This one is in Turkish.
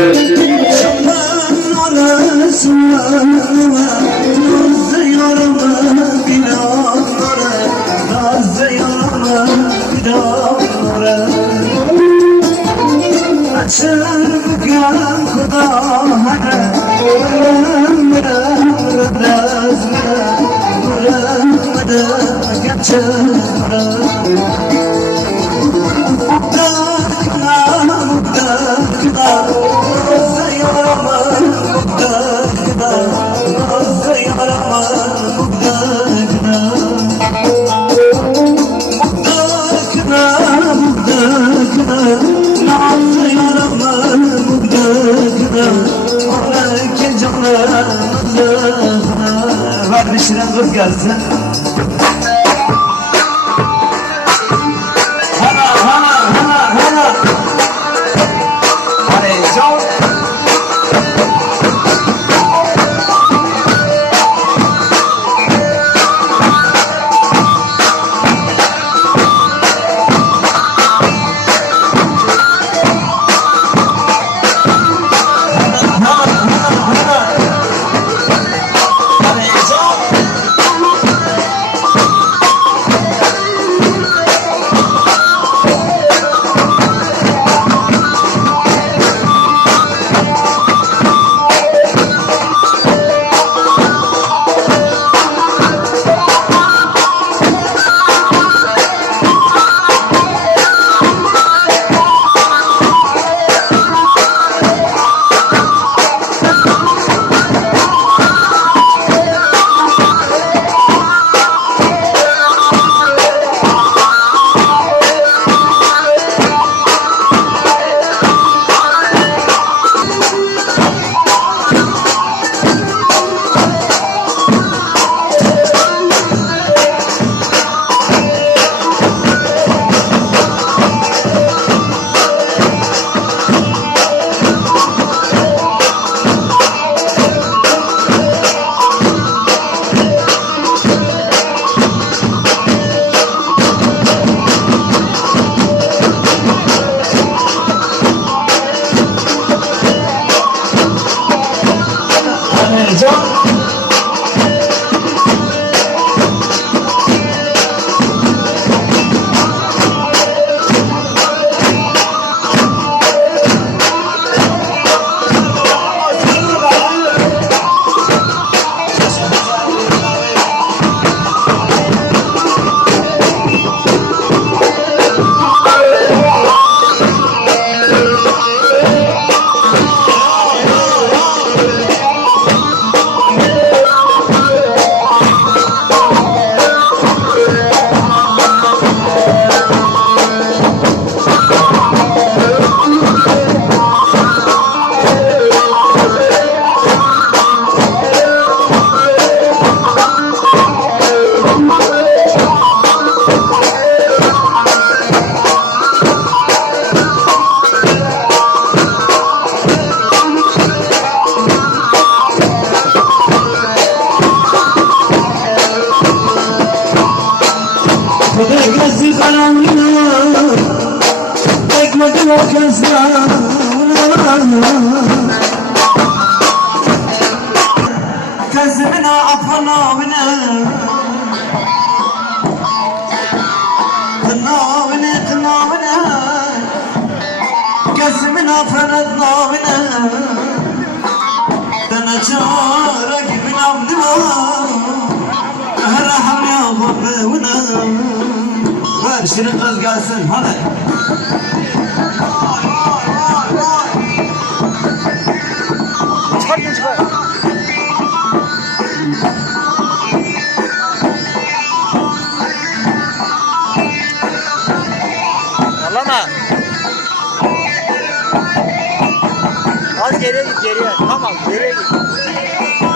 Çamların arasına Nazlı yorma binanlara Nazlı yorma binanlara Açır bugün kudahara Mırın mırın Kardeşine kız gelsin. Gözü karanlığa Ekmedim o gözler Gözümün apanavine Tınavine tınavine Gözümün apanavine Dana çara gibi namdıma Her hamle babına Ver şirin kız gelsin hadi Çıkar çıkar. Sallama. Az geriye git geriye. Tamam geriye git.